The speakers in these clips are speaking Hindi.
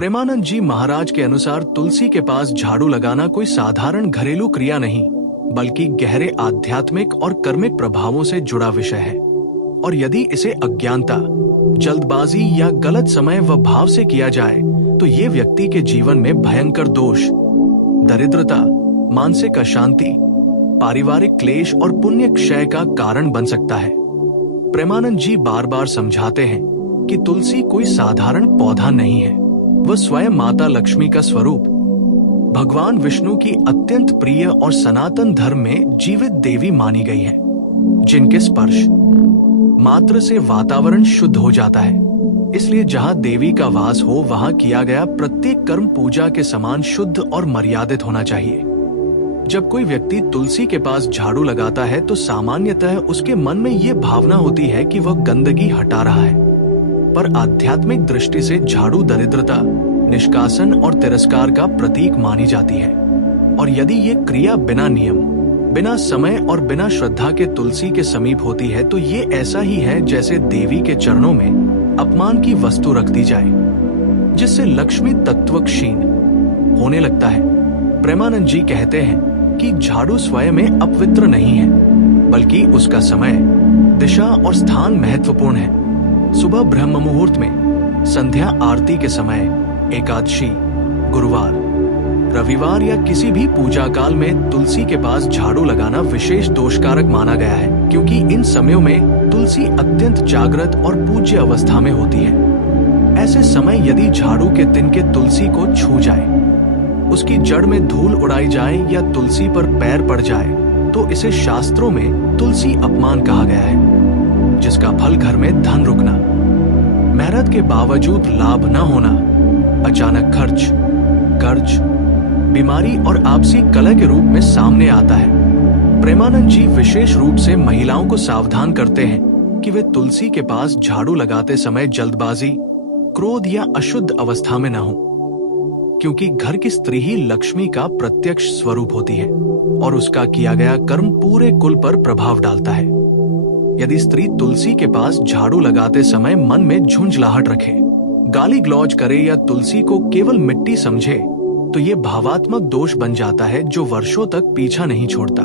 प्रेमानंद जी महाराज के अनुसार तुलसी के पास झाड़ू लगाना कोई साधारण घरेलू क्रिया नहीं, बल्कि गहरे आध्यात्मिक और कर्मिक प्रभावों से जुड़ा विषय है। और यदि इसे अज्ञानता, जल्दबाजी या गलत समय व भाव से किया जाए तो ये व्यक्ति के जीवन में भयंकर दोष, दरिद्रता, मानसिक अशांति, पारिवारिक क्लेश और पुण्य क्षय का कारण बन सकता है। प्रेमानंद जी बार बार समझाते हैं कि तुलसी कोई साधारण पौधा नहीं है, वह स्वयं माता लक्ष्मी का स्वरूप, भगवान विष्णु की अत्यंत प्रिय और सनातन धर्म में जीवित देवी मानी गई है, जिनके स्पर्श मात्र से वातावरण शुद्ध हो जाता है। इसलिए जहाँ देवी का वास हो वहाँ किया गया प्रत्येक कर्म पूजा के समान शुद्ध और मर्यादित होना चाहिए। जब कोई व्यक्ति तुलसी के पास झाड़ू लगाता है तो सामान्यतः उसके मन में ये भावना होती है कि वह गंदगी हटा रहा है, पर आध्यात्मिक दृष्टि से झाड़ू दरिद्रता, निष्कासन और तिरस्कार का प्रतीक मानी जाती है। और यदि ये क्रिया बिना नियम, बिना समय और बिना श्रद्धा के तुलसी के समीप होती है तो ये ऐसा ही है जैसे देवी के चरणों में अपमान की वस्तु रख दी जाए, जिससे लक्ष्मी तत्व क्षीण होने लगता है। प्रेमानंद जी कहते हैं कि झाड़ू स्वयं में अपवित्र नहीं है, बल्कि उसका समय, दिशा और स्थान महत्वपूर्ण है। सुबह ब्रह्म मुहूर्त में, संध्या आरती के समय, एकादशी, गुरुवार, रविवार या किसी भी पूजा काल में तुलसी के पास झाड़ू लगाना विशेष दोषकारक माना गया है, क्योंकि इन समयों में तुलसी अत्यंत जागृत और पूज्य अवस्था में होती है। ऐसे समय यदि झाड़ू के तिनके तुलसी को छू जाए, उसकी जड़ में धूल उड़ाई जाए या तुलसी पर पैर पड़ जाए तो इसे शास्त्रों में तुलसी अपमान कहा गया है, जिसका फल घर में धन रुकना, मेहनत के बावजूद लाभ न होना, अचानक खर्च, कर्ज, बीमारी और आपसी कलह के रूप में सामने आता है। प्रेमानंद जी विशेष रूप से महिलाओं को सावधान करते हैं कि वे तुलसी के पास झाड़ू लगाते समय जल्दबाजी, क्रोध या अशुद्ध अवस्था में न हो, क्योंकि घर की स्त्री ही लक्ष्मी का प्रत्यक्ष स्वरूप होती है और उसका किया गया कर्म पूरे कुल पर प्रभाव डालता है। यदि स्त्री तुलसी के पास झाड़ू लगाते समय मन में झुंझलाहट रखे, गाली गलौज करे या तुलसी को केवल मिट्टी समझे तो ये भावात्मक दोष बन जाता है जो वर्षों तक पीछा नहीं छोड़ता।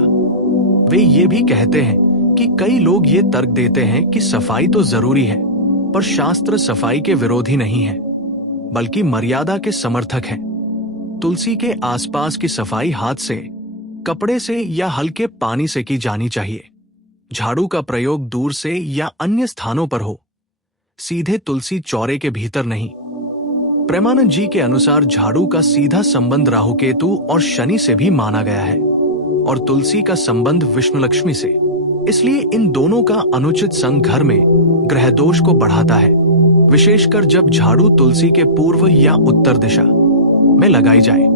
वे ये भी कहते हैं कि कई लोग ये तर्क देते हैं कि सफाई तो जरूरी है, पर शास्त्र सफाई के विरोधी नहीं है, बल्कि मर्यादा के समर्थक हैं। तुलसी के आसपास की सफाई हाथ से, कपड़े से या हल्के पानी से की जानी चाहिए। झाड़ू का प्रयोग दूर से या अन्य स्थानों पर हो, सीधे तुलसी चौरे के भीतर नहीं। प्रेमानंद जी के अनुसार झाड़ू का सीधा संबंध राहुकेतु और शनि से भी माना गया है और तुलसी का संबंध विष्णु लक्ष्मी से। इसलिए इन दोनों का अनुचित संग घर में ग्रह दोष को बढ़ाता है, विशेषकर जब झाड़ू तुलसी के पूर्व या उत्तर दिशा में लगाई जाए।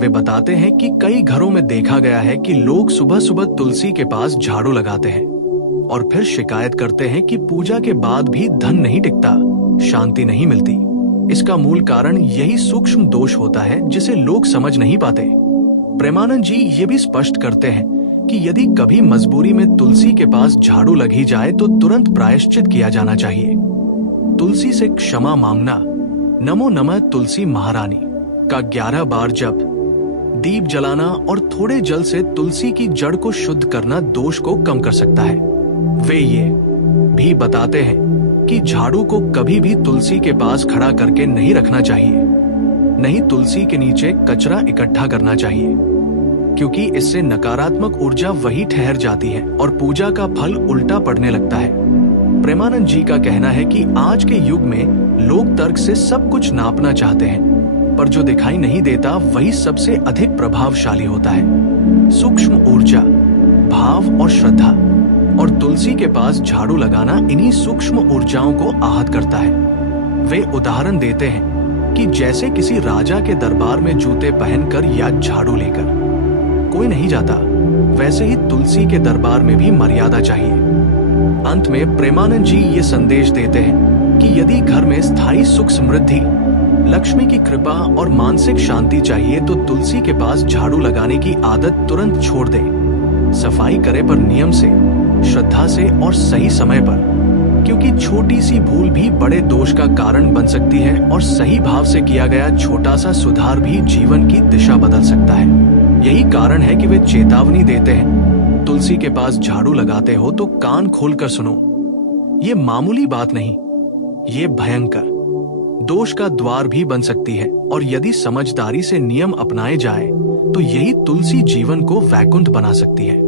वे बताते हैं कि कई घरों में देखा गया है कि लोग सुबह सुबह तुलसी के पास झाड़ू लगाते हैं और फिर शिकायत करते हैं कि पूजा के बाद भी धन नहीं टिकता, शांति नहीं मिलती। इसका मूल कारण यही सूक्ष्म दोष होता है जिसे लोग समझ नहीं पाते। प्रेमानंद जी ये भी स्पष्ट करते हैं कि यदि कभी मजबूरी में तुलसी के पास झाड़ू लगी जाए तो तुरंत प्रायश्चित किया जाना चाहिए। तुलसी से क्षमा मांगना, नमो नमः तुलसी महारानी का 11 बार जप, दीप जलाना और थोड़े जल से तुलसी की जड़ को शुद्ध करना दोष को कम कर सकता है। वे ये भी बताते हैं कि झाड़ू को कभी भी तुलसी के पास खड़ा करके नहीं रखना चाहिए, नहीं तुलसी के नीचे कचरा इकट्ठा करना चाहिए, क्योंकि इससे नकारात्मक ऊर्जा वही ठहर जाती है और पूजा का फल उल्टा पड़ने लगता है। प्रेमानंद जी का कहना है कि आज के युग में लोग तर्क से सब कुछ नापना चाहते हैं, पर जो दिखाई नहीं देता वही सबसे अधिक प्रभावशाली होता है। सूक्ष्म ऊर्जा, भाव और श्रद्धा, और तुलसी के पास झाड़ू लगाना इन्हीं सूक्ष्म ऊर्जाओं को आहत करता है। वे उदाहरण देते हैं कि जैसे किसी राजा के दरबार में जूते पहनकर या झाड़ू लेकर कोई नहीं जाता, वैसे ही तुलसी के दरबार में भी मर्यादा चाहिए। अंत में प्रेमानंद जी ये संदेश देते हैं कि यदि घर में स्थायी सुख समृद्धि, लक्ष्मी की कृपा और मानसिक शांति चाहिए तो तुलसी के पास झाड़ू लगाने की आदत तुरंत छोड़ दें। सफाई करे पर नियम से, श्रद्धा से और सही समय पर, क्योंकि छोटी सी भूल भी बड़े दोष का कारण बन सकती है और सही भाव से किया गया छोटा सा सुधार भी जीवन की दिशा बदल सकता है। यही कारण है कि वे चेतावनी देते हैं, तुलसी के पास झाड़ू लगाते हो तो कान खोलकर सुनो। ये मामूली बात नहीं, ये भयंकर दोष का द्वार भी बन सकती है, और यदि समझदारी से नियम अपनाए जाए तो यही तुलसी जीवन को वैकुंठ बना सकती है।